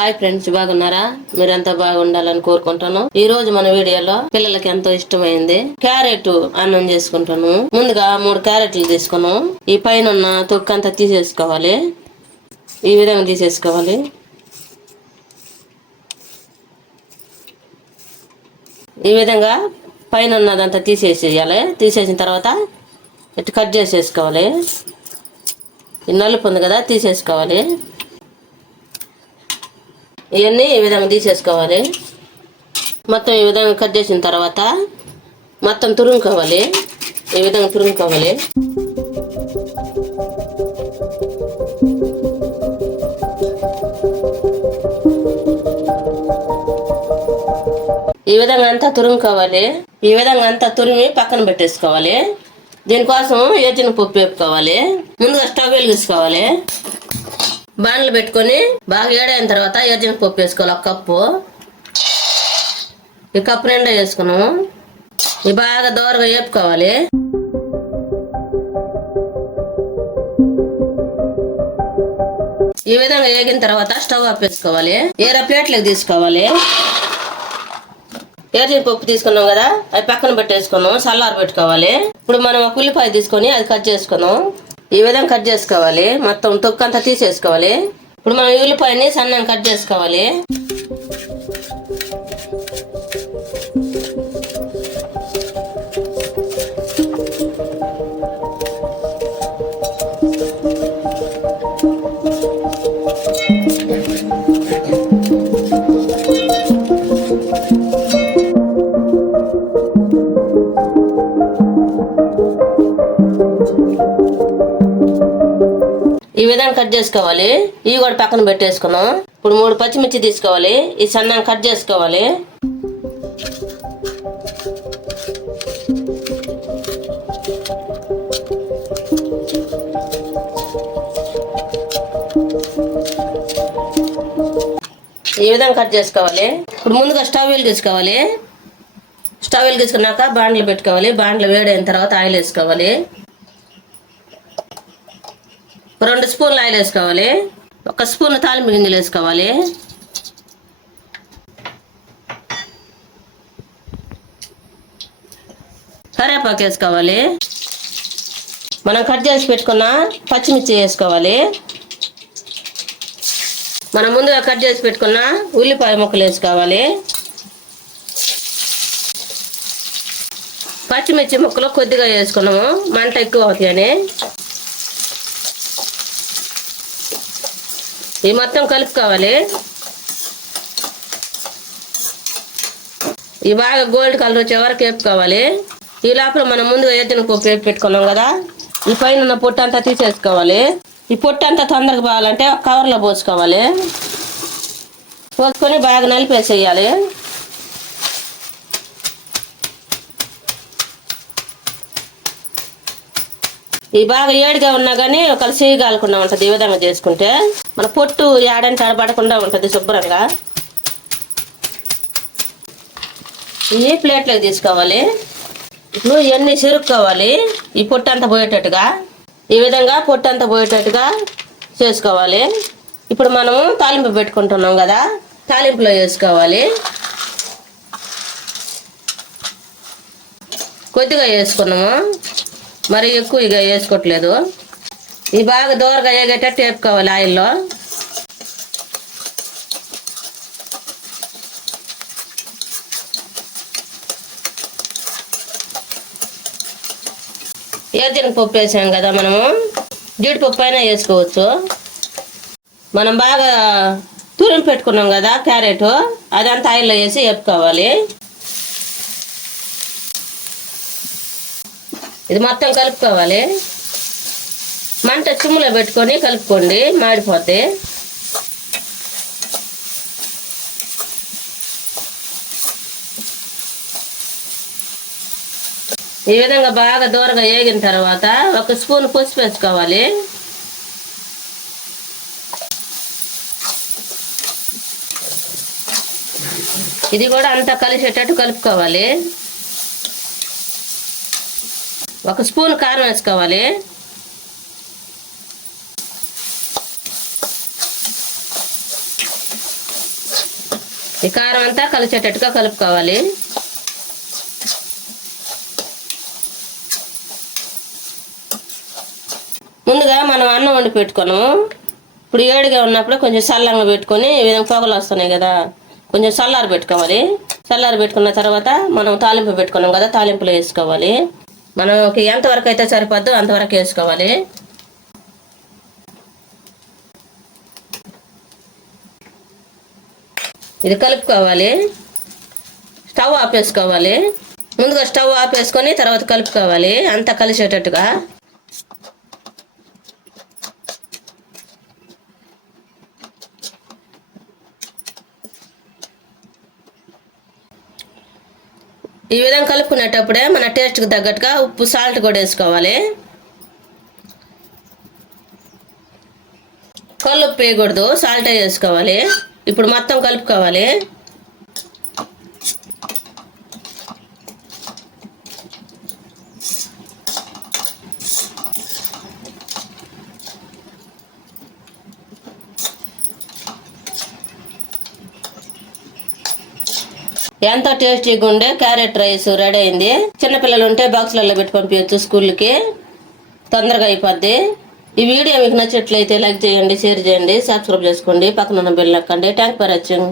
Hi friends, బాగున్నారా? మీరంతా బాగుండాలని కోరుకుంటాను. ఈ రోజు మన వీడియోలో పిల్లలకి ఎంతో ఇష్టమైంది క్యారెట్ అన్నం చేసుకుంటాను. ముందుగా 3 క్యారెట్లు తీసుకున్నాం. ఈ పైన ఉన్న తొక్కంతా తీసేసుకోవాలి. ఈ విధంగా తీసేసుకోవాలి. ఈ విధంగా పైన ఉన్నదంతా తీసేసేయాలి. తీసేసిన తర్వాత ఇటు కట్ చేసేసుకోవాలి. ఈ నలుపు ఉంది కదా, తీసేసుకోవాలి. ఇవన్నీ ఈ విధంగా తీసేసుకోవాలి. మొత్తం ఈ విధంగా కట్ చేసిన తర్వాత మొత్తం తురుముకోవాలి. ఈ విధంగా తురుముకోవాలి. ఈ విధంగా అంతా తురుముకోవాలి. ఈ విధంగా అంతా తురిమి పక్కన పెట్టేసుకోవాలి. దీనికోసం ఏచిన పప్పు వేపుకోవాలి. ముందుగా స్టవ్ వెలిగించుకోవాలి. బాణలు పెట్టుకొని బాగా ఏడైన తర్వాత ఎర్జెంట్ పప్పు వేసుకోవాలి. 1 కప్పు. ఈ కప్పు నిండా వేసుకున్నాము. ఇవి బాగా దోరగా వేపుకోవాలి. ఈ విధంగా వేగిన తర్వాత స్టవ్ ఆఫ్ వేసుకోవాలి. ఏరే ప్లేట్లకు తీసుకోవాలి. ఎర్జెంట్ పప్పు తీసుకున్నాం కదా, అవి పక్కన పెట్టేసుకున్నాం. చల్లారి పెట్టుకోవాలి. ఇప్పుడు మనం ఒక ఉల్లిపాయ తీసుకొని అది కట్ చేసుకున్నాం. ఈ విధంగా కట్ చేసుకోవాలి. మొత్తం తొక్కంతా తీసేసుకోవాలి. ఇప్పుడు మనం ఉల్లిపాయని సన్నంగా కట్ చేసుకోవాలి. ఈ విధంగా కట్ చేసుకోవాలి. ఇవి కూడా పక్కన పెట్టేసుకున్నాం. ఇప్పుడు 3 పచ్చిమిర్చి తీసుకోవాలి. ఈ సన్నంగా కట్ చేసుకోవాలి. ఈ విధంగా కట్ చేసుకోవాలి. ఇప్పుడు ముందుగా స్టవ్ వెలిగించుకోవాలి. స్టవ్ వెలిగించుకున్నాక బాండ్లు పెట్టుకోవాలి. బాండ్లు వేడైన తర్వాత ఆయిల్ వేసుకోవాలి. 2 స్పూన్లు ఆయిల్ వేసుకోవాలి. 1 స్పూన్ తాలింపు గింజలు వేసుకోవాలి. కరివేపాకు వేసుకోవాలి. మనం కట్ చేసి పెట్టుకున్న పచ్చిమిర్చి వేసుకోవాలి. మనం ముందుగా కట్ చేసి పెట్టుకున్న ఉల్లిపాయ ముక్కలు వేసుకోవాలి. పచ్చిమిర్చి ముక్కలు కొద్దిగా వేసుకున్నాము, మంట ఎక్కువ అవుతాయని. ఇవి మొత్తం కలుపుకోవాలి. ఇవి బాగా గోల్డ్ కలర్ వచ్చే వరకు వేపుకోవాలి. ఈ లోపల మనం ముందుగా ఏదైనా పప్పు వేపు పెట్టుకున్నాం కదా, ఈ పైన ఉన్న పొట్టు అంతా తీసేసుకోవాలి. ఈ పొట్టు అంతా తొందరగా బాగాలంటే ఒక కవర్లో పోసుకోవాలి. పోసుకొని బాగా నలిపేసేయాలి. ఈ బాగా ఏడిగా ఉన్నా కానీ ఒకళ్ళు చేయగలకుండా ఉంటుంది. ఈ విధంగా చేసుకుంటే మన పొట్టు ఏడంటే ఆడబడకుండా ఉంటుంది శుభ్రంగా. ఈ ప్లేట్లోకి తీసుకోవాలి. ఇప్పుడు ఇవన్నీ చెరుక్కోవాలి. ఈ పొట్టు అంతా పోయేటట్టుగా ఈ విధంగా పొట్టు అంతా పోయేటట్టుగా చేసుకోవాలి. ఇప్పుడు మనము తాలింపు పెట్టుకుంటున్నాం కదా, తాలింపులో వేసుకోవాలి. కొద్దిగా వేసుకున్నాము, మరి ఎక్కువ ఇక వేసుకోవట్లేదు. ఇవి బాగా దోరగా వేగేటట్టు వేపుకోవాలి ఆయిల్లో. ఏదైనా పప్పు వేసాం కదా, మనము జీడిపప్పు అయినా వేసుకోవచ్చు. మనం బాగా తురిమి పెట్టుకున్నాం కదా క్యారెట్, అదంతా ఆయిల్లో వేసి వేపుకోవాలి. ఇది మొత్తం కలుపుకోవాలి. మంట చిమ్ములో పెట్టుకొని కలుపుకోండి, మాడిపోద్ది. ఈ విధంగా బాగా దూరగా వేగిన తర్వాత 1 స్పూన్ పసుపు వేసుకోవాలి. ఇది కూడా అంతా కలిసేటట్టు కలుపుకోవాలి. 1 స్పూన్ కారం వేసుకోవాలి. ఈ కారం అంతా కలిసేటట్టుగా కలుపుకోవాలి. ముందుగా మనం అన్నం వండి పెట్టుకున్నాము. ఇప్పుడు వేడిగా ఉన్నప్పుడు కొంచెం చల్లంగా పెట్టుకొని ఈ విధంగా పొగలు వస్తున్నాయి కదా, కొంచెం చల్లారి పెట్టుకోవాలి. చల్లారి పెట్టుకున్న తర్వాత మనం తాలింపు పెట్టుకున్నాం కదా, తాలింపులో వేసుకోవాలి. మనకి ఎంతవరకు అయితే సరిపోద్దో అంతవరకు వేసుకోవాలి. ఇది కలుపుకోవాలి. స్టవ్ ఆపేసుకోవాలి. ముందుగా స్టవ్ ఆపేసుకొని తర్వాత కలుపుకోవాలి అంతా కలిసేటట్టుగా. ఈ విధంగా కలుపుకునేటప్పుడే మన టేస్ట్కి తగ్గట్టుగా ఉప్పు, సాల్ట్ కూడా వేసుకోవాలి. కల్లుప్పు వేయకూడదు, సాల్టే వేసుకోవాలి. ఇప్పుడు మొత్తం కలుపుకోవాలి. ఎంతో టేస్టీగా ఉండే క్యారెట్ రైస్ రెడీ అయింది. చిన్నపిల్లలు ఉంటే బాక్సులలో పెట్టి పంపించచ్చు స్కూల్కి, తొందరగా అయిపోద్ది. ఈ వీడియో మీకు నచ్చినట్లయితే లైక్ చేయండి, షేర్ చేయండి, సబ్స్క్రైబ్ చేసుకోండి, పక్కన ఉన్న బెల్ నొక్కండి. Thank for watching.